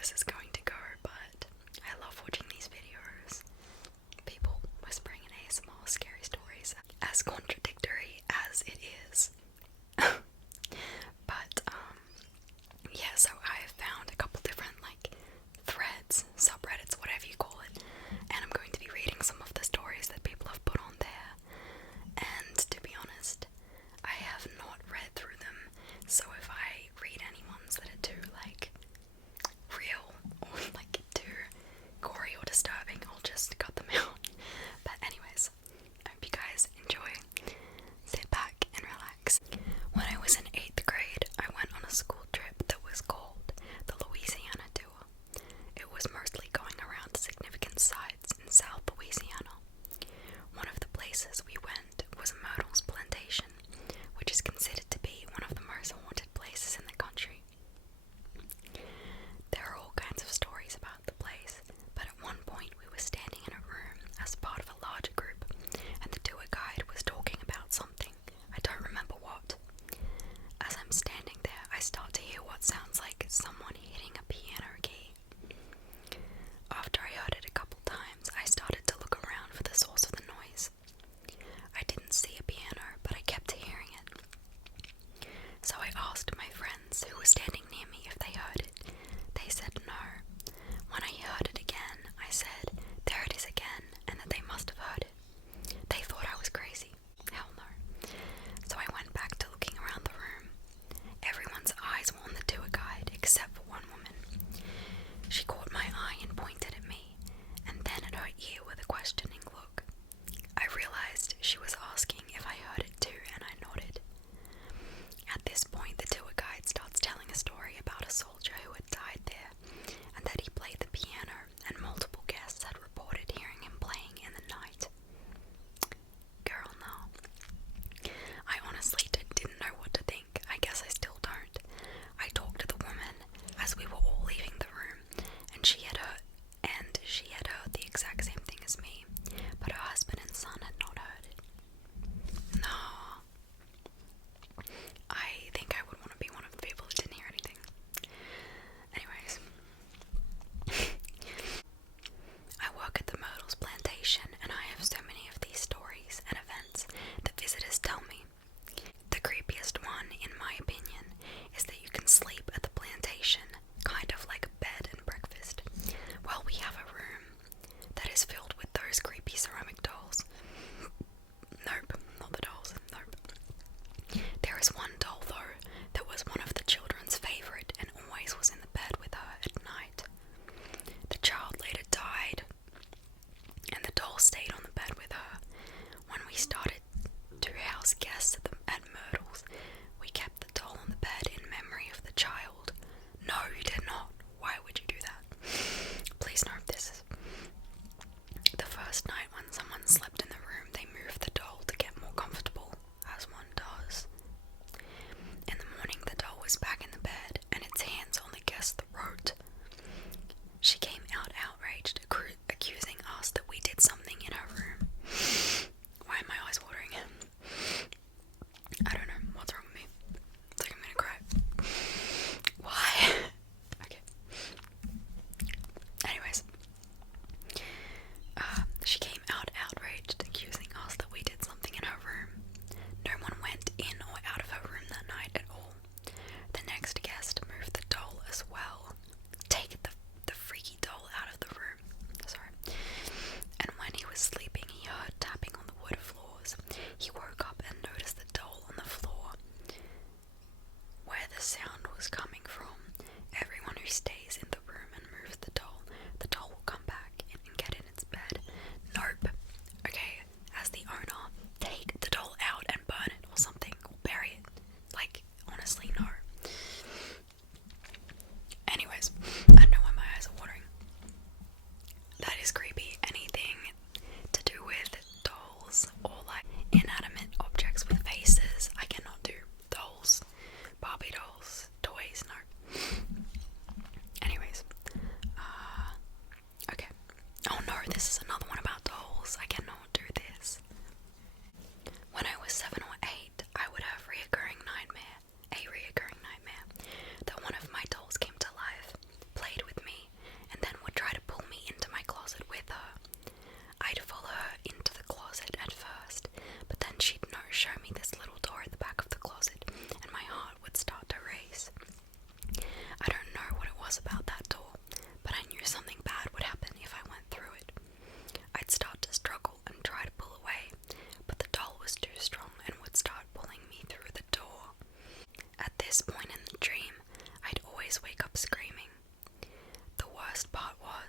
this is going to go, but I love watching these videos. People whispering in ASMR scary stories, as contradictory as it is. But, yeah, so I've found a couple different, like, threads, subreddits, whatever you call it, and I'm going to be reading some of the stories that people have put on there, and to be honest, I have not read through them, so if I read any ones that are too, like, real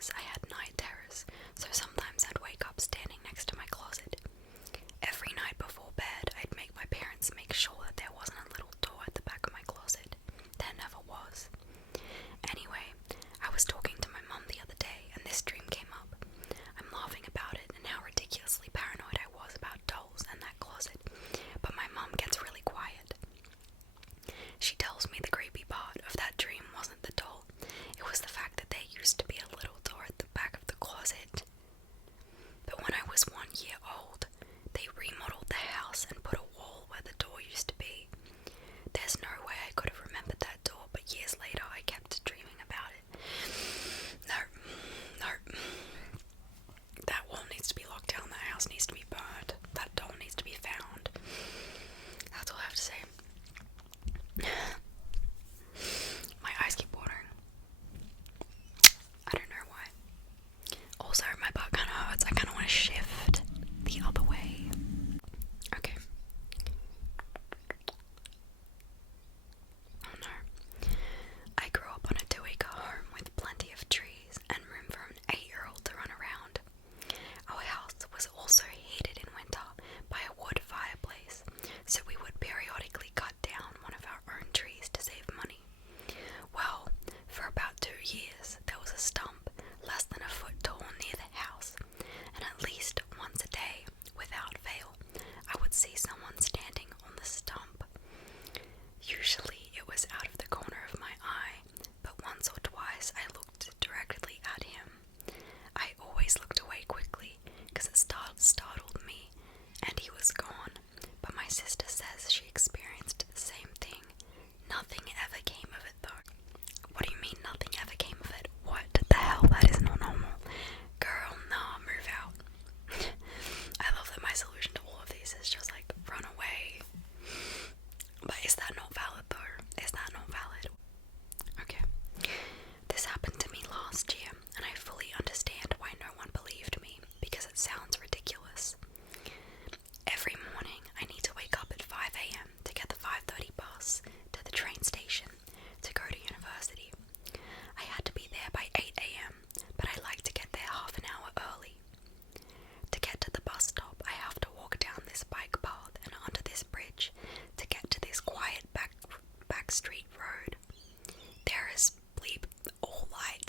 was I had night terrors, so sometimes I'd wake up standing next to my closet. Every night before bed, I'd make my parents make sure that there wasn't a little door at the back of my closet. There never was. Anyway, I was talking to my mum the other day, and this dream came up. I'm laughing about it and how ridiculously paranoid I was about dolls and that closet, but my mum gets really quiet. She tells me the creepy part of that dream wasn't the doll, it was the fact that there used to be a little door at the back of the closet. But when I was 1 year old, they remodeled the house and put a wall where the door used to be. There's no way I could have remembered that door, but years later I kept dreaming about it. No. That wall needs to be locked down, that house needs to be burned, that doll needs to be found. That's all I have to say. My eyes keep watering. I don't know why. Also, my butt kind of hurts. I kind of want to shift the other way. Okay. Oh no. I grew up on a 2-acre home with plenty of trees and room for an 8-year-old to run around. Our house was also heated in winter by a wood fireplace, so we would periodically cut down one of our own trees to save money. Well, for about 2 years, there was a stump less than a foot tall near the house, and at least once a day, without fail, I would see someone standing on the stump. Usually it was out of the corner of my eye, but once or twice I looked directly at him. I always looked away quickly, because it startled me, and he was gone, but my sister says she experienced the same thing. Nothing ever came of it though. What do you mean nothing ever came of it? What the hell? That is not normal. Girl, nah, move out. I love that my solution to all of these is just like, run away. But is that not valid though? Is that not valid? Okay. This happened to me last year, and I fully understand why no one believed me, because it sounds ridiculous. Every morning, I need to wake up at 5 a.m. to get the 5:30 bus to the train station to go to university. I had to be there by 8 a.m., but I like to get there half an hour early. To get to the bus stop, I have to walk down this bike path and under this bridge to get to this quiet back street road. There is bleep all light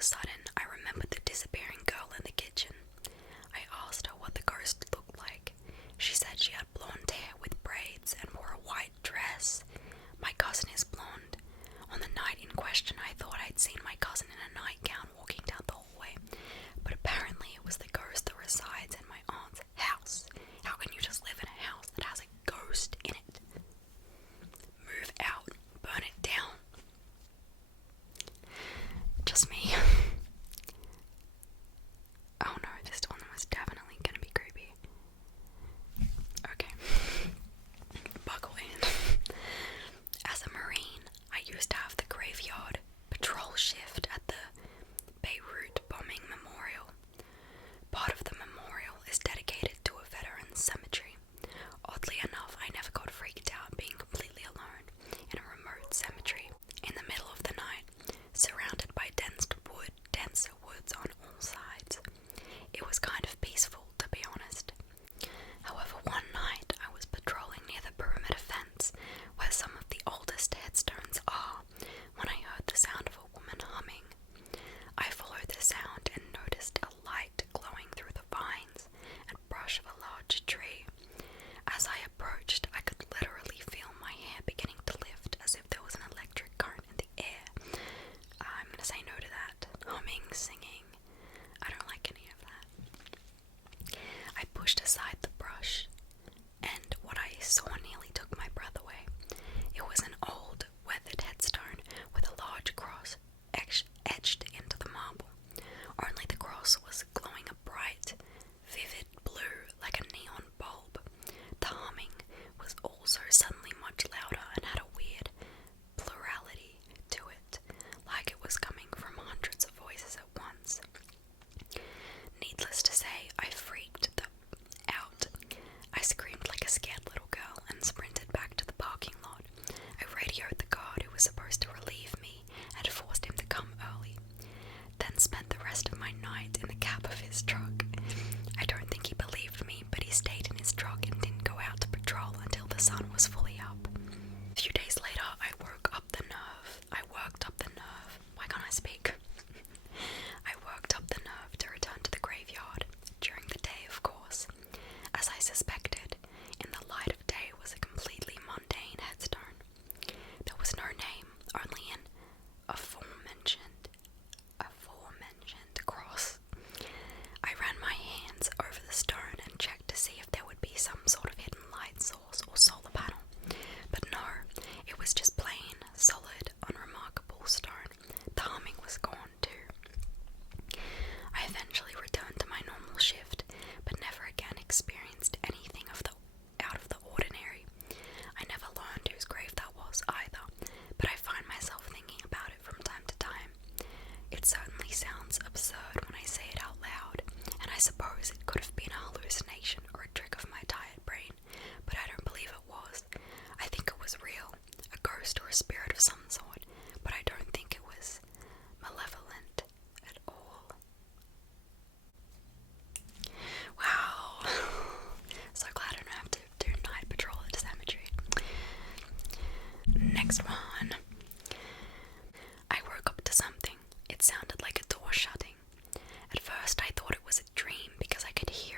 a sudden, I remembered the disappearing girl in the kitchen. I asked her what the ghost looked like. She said she had blonde hair with braids and wore a white dress. My cousin is blonde. On the night in question, I thought I'd seen my cousin in a nightgown walking down the hallway, but apparently it was the ghost that resides in my aunt's house. How can you just live in a house that has a ghost in it? Move out. Burn it down. Just me. Oh no, this one was definitely gonna be creepy. Okay. Buckle in. As a Marine, I used to have the graveyard patrol shift at the Beirut bombing memorial. Part of the memorial is dedicated to a veteran's cemetery. Oddly enough, I never got freaked out being completely alone in a remote cemetery in the middle of the night, surrounded by denser woods on all sides. It was kind of peaceful, to be honest. However, one night I was patrolling near the perimeter fence, where some of the oldest headstones are, when I heard the sound of a woman humming. I followed the sound and noticed a light glowing through the vines and brush of a large tree. As I approached, I could literally feel my hair beginning to lift as if there was an electric current in the air. I'm gonna say no to that. Humming, singing. I don't like any of that. I pushed aside the brush, and what I saw nearly took my breath away. It was an old, weathered headstone with a large cross etched into the marble. Only the cross was glowing a bright, vivid blue like a neon bulb. The humming was also suddenly much louder and had a weird plurality to it, like it was coming from hundreds of voices at once. Needless to say, I freaked out. I screamed like a scared little girl and sprinted back to the parking lot. I radioed the guard who was supposed to relieve me and forced him to come early, then spent the rest of my night in the cab of his truck. I don't think he believed me, but he stayed in his truck and didn't go out to patrol until the sun was fully up. A few days later, I worked up the nerve. Why can't I speak? I worked up the nerve to return to the graveyard, during the day of course. As I suspected, in the light of day was a completely mundane headstone. There was no name, only an aforementioned cross. I ran my hands over the stone and checked to see if there would be some sort of hidden light source or solar panel, but no, it was just plain, solid, unremarkable stone. The humming was gone too. I eventually returned to my normal shift, but never again experienced anything out of the ordinary. I never learned whose grave that was either, but I find myself thinking about it from time to time. It certainly sounds absurd when I say it out loud, and I suppose it could have been a hallucination or a trick of my tired brain, but I don't believe it was. I think it was real, a ghost or a spirit of some sort, but I don't think it was malevolent at all. Wow. So glad I don't have to do night patrol at the cemetery. Next one. I woke up to something. It sounded like a door shutting. At first I thought it was a dream because I could hear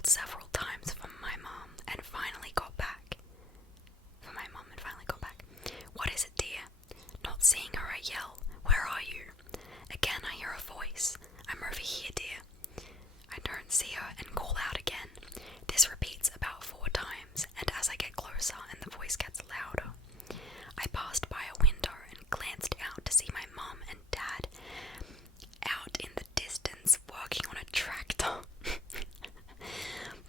called several times for my mom and finally got back. What is it, dear? Not seeing her, I yell. Where are you? Again I hear a voice. I'm over here, dear. I don't see her and call out again. This repeats about 4 times, and as I get closer and the voice gets louder, I passed by a window and glanced out to see my mum and dad out in the distance working on a tractor.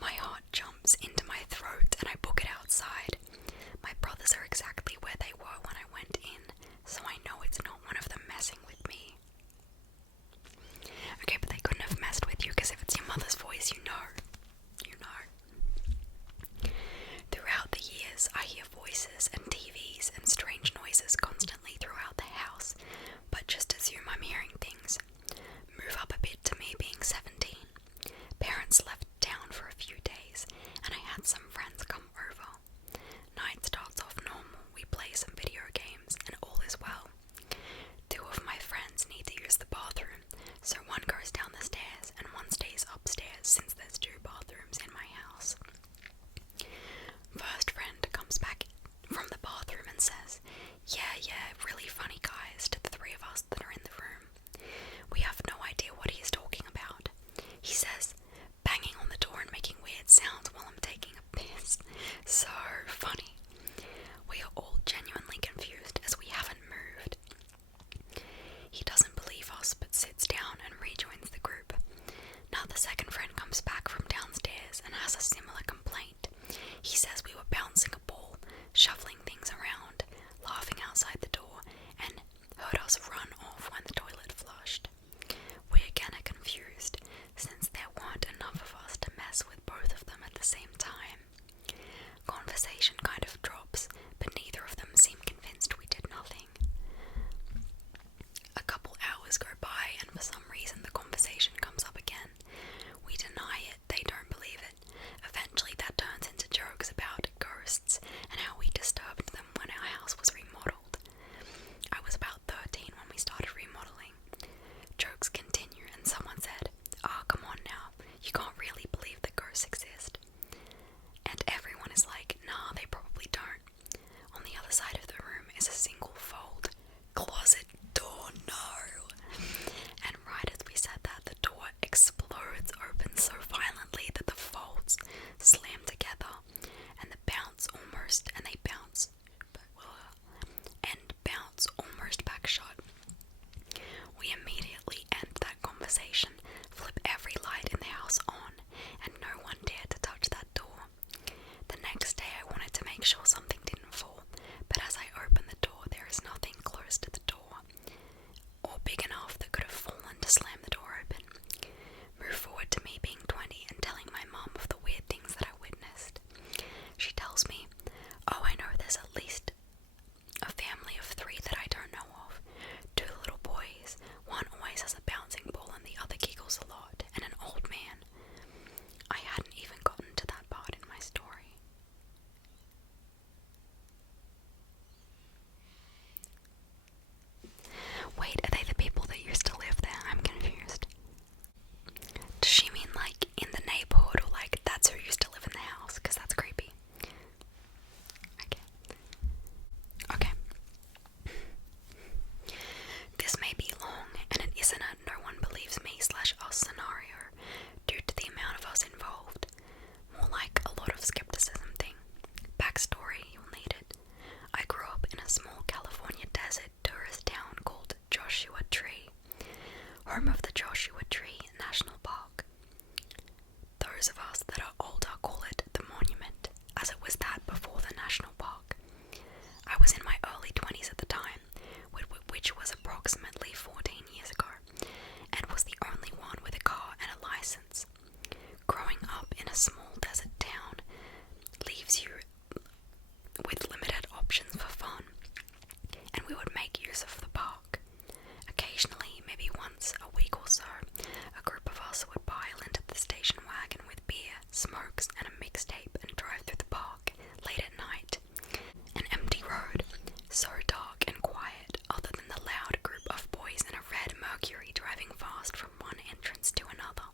My heart jumps into my throat and I book it outside. My brothers are exactly where they were when I went in, so I know it's not one of them messing with me. Okay, but they couldn't have messed with you, because if it's your mother's voice, you know. Throughout the years, I hear voices and TVs and strange noises constantly throughout the house, but just assume I'm hearing things. Move up a bit to me being 17. Parents left town for a few days, and I had some friends come over. Night starts off normal, we play some video games, and all is well. 2 of my friends need to use the bathroom, so one goes down the stairs and one stays upstairs since there's 2 bathrooms in my house. First friend comes back from the bathroom and says, yeah, really funny guys, to the 3 of us that are in the room. We have no idea what he is talking about. He says, banging on the door and making weird sounds while I'm taking a piss. So funny. We are all genuinely confused as we haven't moved. He doesn't believe us but sits down and rejoins the group. Now the second friend comes back from downstairs and has a similar complaint. He says we were bouncing a ball, shuffling things around, laughing outside the door, and heard us run off when the toilet flushed. We again are confused, since there weren't enough of us to mess with both of them at the same time. Conversation kind of drops, but neither of them seem convinced we did nothing. A couple hours go by and for some reason the conversation comes up again. We deny it, they don't believe it. Eventually that turns into jokes about ghosts and how we disturbed them when our house was remodeled. I was about 13 when we started remodeling. Jokes continue and someone said, come on now, you can't really believe that ghosts exist. And everyone is like, nah, they probably don't. On the other side of the room is a single fold closet door, no. And right as we said that, the door explodes open so violently that the folds slam together and they bounce almost back shut. We immediately end that conversation, flip every light in the house on, and no one dared to touch that door. The next day I wanted to make sure something didn't fall, but as I opened the door there is nothing close to the door, or big enough that could have fallen to slam the door open. Move forward to me being 20 and telling my mum of the weird things that I witnessed. She tells me, I know there's at least a family of 3 that I don't know of. 2 little boys, one always has a bouncing ball and the other giggles a lot, and an old man. I hadn't even gotten to that part in my story. Wait, are they the people that used to live there? I'm confused. Does she mean like in the neighborhood, or like that's who used to live in the house? Because that's creepy. Okay. This may be long, and it isn't a no one believes me/us scenario due to the amount of us involved. More like a lot of skepticism thing. Backstory, you'll need it. I grew up in a small California desert tourist town called Joshua Tree, home of the Joshua Tree National Park. Those of us that are older call it the Monument, as it was that before the national park. I was in my early 20s at the time, which was approximately 14 years ago, and was the only one with a car and a license. Growing up in a small desert town leaves you with limited options for fun, and we would make use of the park. Occasionally, maybe once a week or so, a group of us would pile into the station wagon with beer, smokes, and a mixtape and drive through the park late at night. An empty road, so dark and quiet, other than the loud group of boys in a red Mercury driving fast from one entrance to another.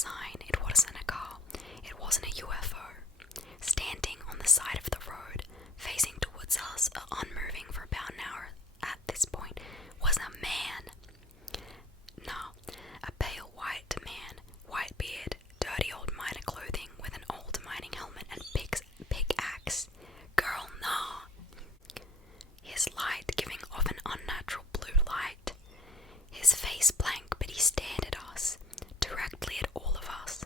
sign. It wasn't a car. It wasn't a UFO. Standing on the side of the road, facing towards us, unmoving for about an hour at this point, was a man. No, a pale white man, white beard, dirty old miner clothing with an old mining helmet and pickaxe. Girl, nah. His light giving off an unnatural blue light. His face blank, but he stared at us, directly at all of us.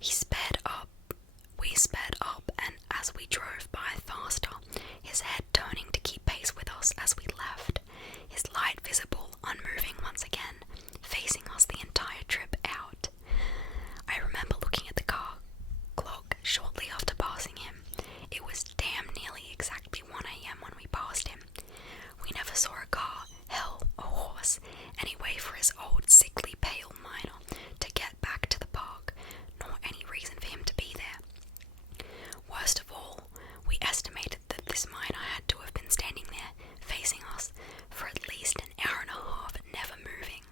He sped up. We sped up, and as we drove by faster, his head turning to keep pace with us as we left, his light visible, unmoving once again, facing us the entire trip out. I remember looking at the car clock shortly after passing him. It was damn nearly exactly 1 a.m. when we passed him. We never saw a car, hell, a horse, any way for his old, sickly, pale miner to get back to the park, nor any reason for him to be there. Worst of all, we estimated that this miner had to have been standing there, facing us, for at least an hour and a half, never moving.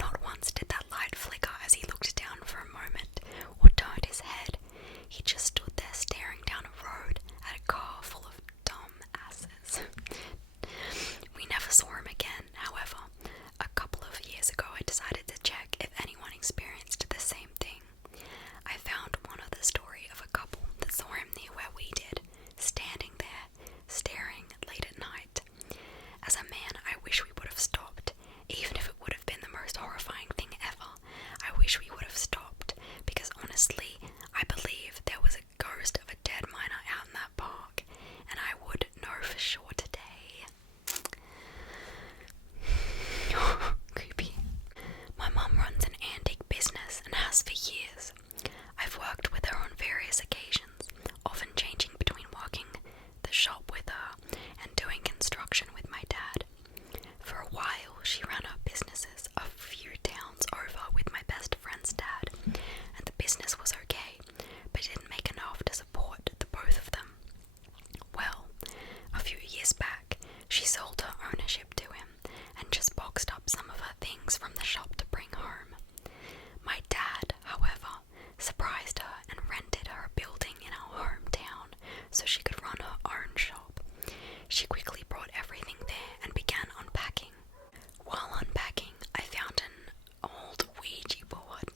Not once did that light flicker as he looked down for a moment, or turned his head. He just stood there staring down a road at a car full of dumb asses. We never saw him again, however. A couple of years ago I decided to check if anyone experienced the same thing. I found one other story of a couple that saw him near where we did, standing there, staring late at night. As a man, I wish we would have stopped, even if it would have been the most horrifying thing ever. I wish we would have stopped, because honestly, I believe there was a ghost of a dead miner out in that park, and I would know for sure today. Creepy. My mum runs an antique business and has for years. I've worked with her on various occasions, often changing between working the shop with her and doing construction with my dad. For a while, she ran her businesses a few towns over with my best friend's dad, and the business was okay, but didn't make enough to support the both of them. Well, a few years back, she sold her ownership to him and just boxed up some of her things from the shop to bring home. My dad, however, surprised her and rented her a building in our hometown so she could run her own shop. She quickly brought everything there and began unpacking. While unpacking, I found an old Ouija board,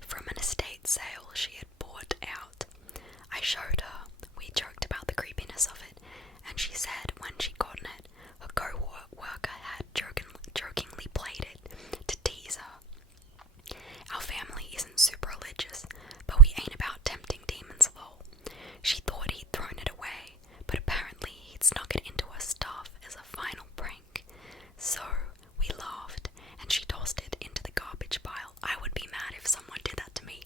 from an estate sale she had bought out. I showed her. We joked about the creepiness of it, and she said when she'd gotten it, her co-worker had jokingly played it to tease her. Our family isn't super religious, but we ain't about tempting demons lol. She thought he'd thrown it away, but apparently he'd snuck it into her stuff as a final prank. So we laughed, and she tossed it into the garbage pile. I would be mad if someone did that to me.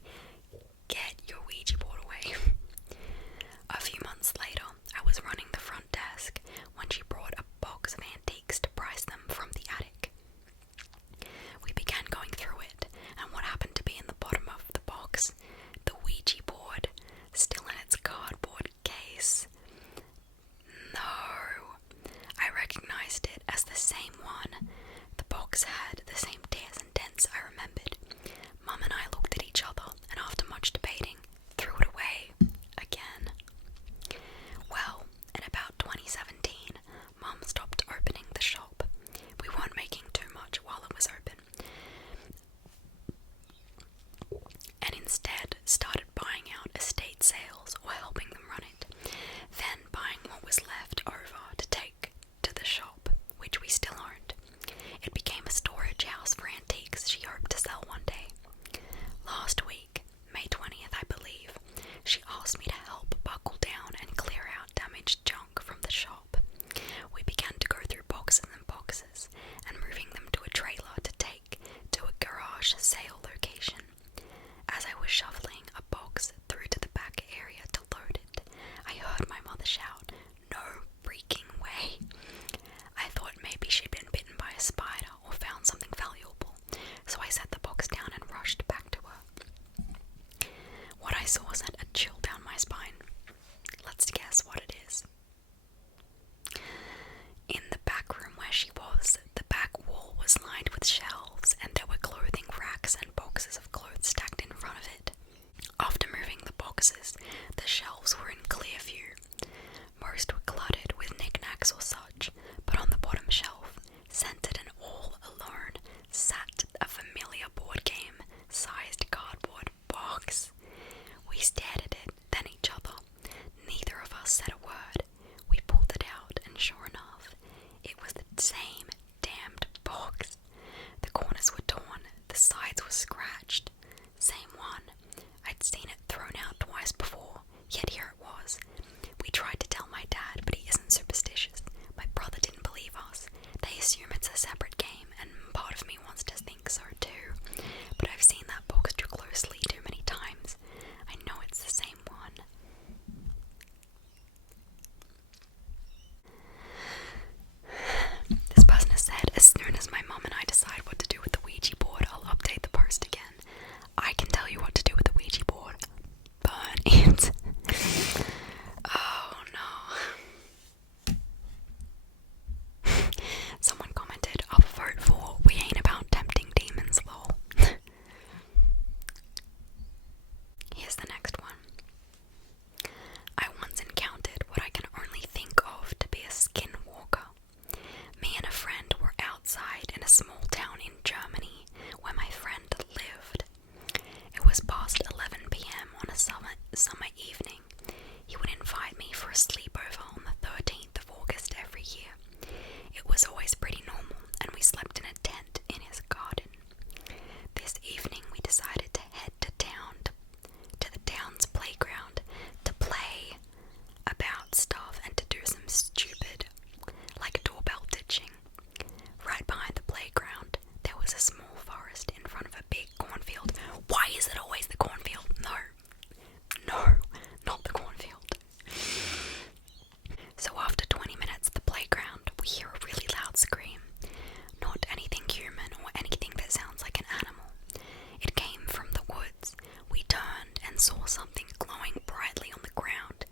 Get your Ouija board away. A few months later, I was running the front desk when she brought a box of antiques to price them from the attic. We began going through it, and what happened to be in the bottom of the box? The Ouija board, still in its cardboard case. No, I recognized it as the same one. The box had the same tears and dents I remembered. Mum and I looked at each other, and after much debating, threw it away again. Well, in about 2017, Mum stopped opening the shop. We weren't making too much while it was open, and instead started buying out estate sales or helping them run it, then buying what was left over to take to the shop, which we still owned. It became a storage house for antiques she hoped to sell one day. Last week, May 20th I believe, she asked me to help buckle down and clear out damaged junk from the shop. We began to go through boxes and boxes, and moving them to a trailer to take to a garage sale location. As I was shuffling a box through to the back area to load it, I heard my mother shout, "No freaking way!" I thought maybe she'd been bitten by a spider or found something valuable, so I set the box down and rushed back to her. What I saw sent a chill down my spine. Let's guess what it is. In the back room where she was, the back wall was lined with shelves, and there were clothing racks and boxes of clothes the shelves were in clear view. Most were cluttered with knickknacks or such, but on the bottom shelf, centered and all alone, sat a familiar board game-sized cardboard box. We stared at it, then each other. Neither of us said a word. We pulled it out, and sure enough, it was the same damned box. The corners were torn, the sides were scratched. Same one. I'd seen it thrown out twice before, yet here it was. We tried to tell my dad, but he isn't superstitious. My brother didn't believe us. They assume it's a separate game, and part of me wants to think so too. But I've seen that box too closely too many times. I know it's the same one. This person has said, as soon as my mum and I decide what to do with the Ouija board, I'll update the post again. I can tell you what to do with the Ouija board. Burn it. Oh no. Someone commented, I'll vote for "We ain't about tempting demons, lol." Here's the next one. I once encountered what I can only think of to be a skinwalker. Me and a friend were outside in a small town in Germany where my friend lived. It was past 11 p.m. on a summer evening. He would invite me for a sleepover on the 13th of August every year. It was always pretty normal, and we slept in a tent in his garden. This evening we decided to head to the town's playground to play about stuff and to do some stupid, like doorbell ditching. Right behind the playground, there was a small forest in front of a big cornfield. Why is it always the cornfield? No, not the cornfield. So after 20 minutes at the playground, we hear a really loud scream. Not anything human or anything that sounds like an animal. It came from the woods. We turned and saw something glowing brightly on the ground,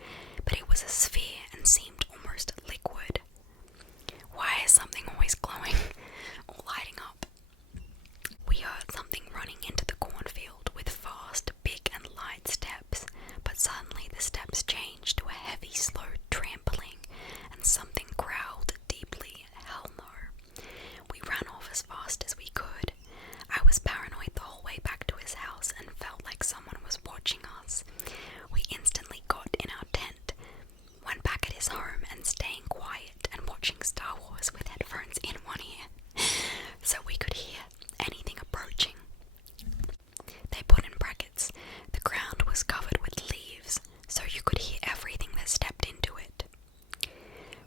but it was a sphere and seemed almost liquid. Why is something always glowing or lighting up? We heard something running into the cornfield with fast, big and light steps, but suddenly the steps changed to a heavy, slow trampling, and something growled deeply, "Hell no." We ran off as fast as we could. I was paranoid the whole way back to his house and felt like someone was watching us. We instantly got in our tent, went back at his home and staying quiet and watching Star Wars with headphones in one ear, so we could hear anything approaching. They put in brackets, the ground was covered with leaves, so you could hear everything that stepped into it.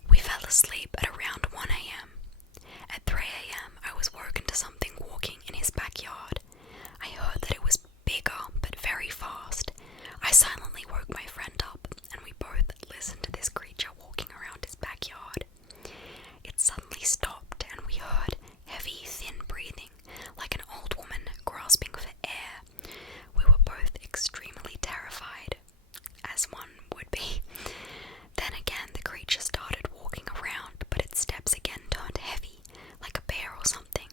We fell asleep at around 1 a.m. At 3 a.m. I was woken to something walking in his backyard. I heard that it was bigger but very fast. I silently woke my friend up, and we both listened to this creature walking around his backyard. It suddenly stopped, and we heard heavy, thin breathing, like an old woman grasping for air. We were both extremely terrified, as one would be. Then again, the creature started walking around, but its steps again turned heavy, like a bear or something.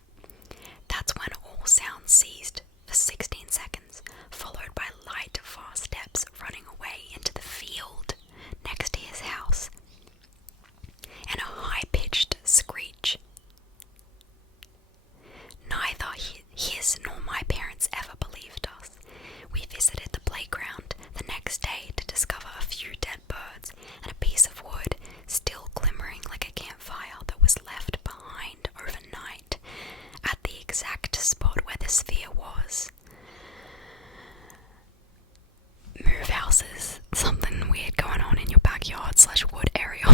That's when all sound ceased for 16 seconds, followed by light, fast steps running away into the field next to his house, and a high-pitched screech. Neither his nor my parents ever believed us. We visited the playground the next day to discover a few dead birds and a piece of wood still glimmering like a campfire that was left behind overnight at the exact spot where the sphere was. Move houses. Something weird going on in your backyard/wood area.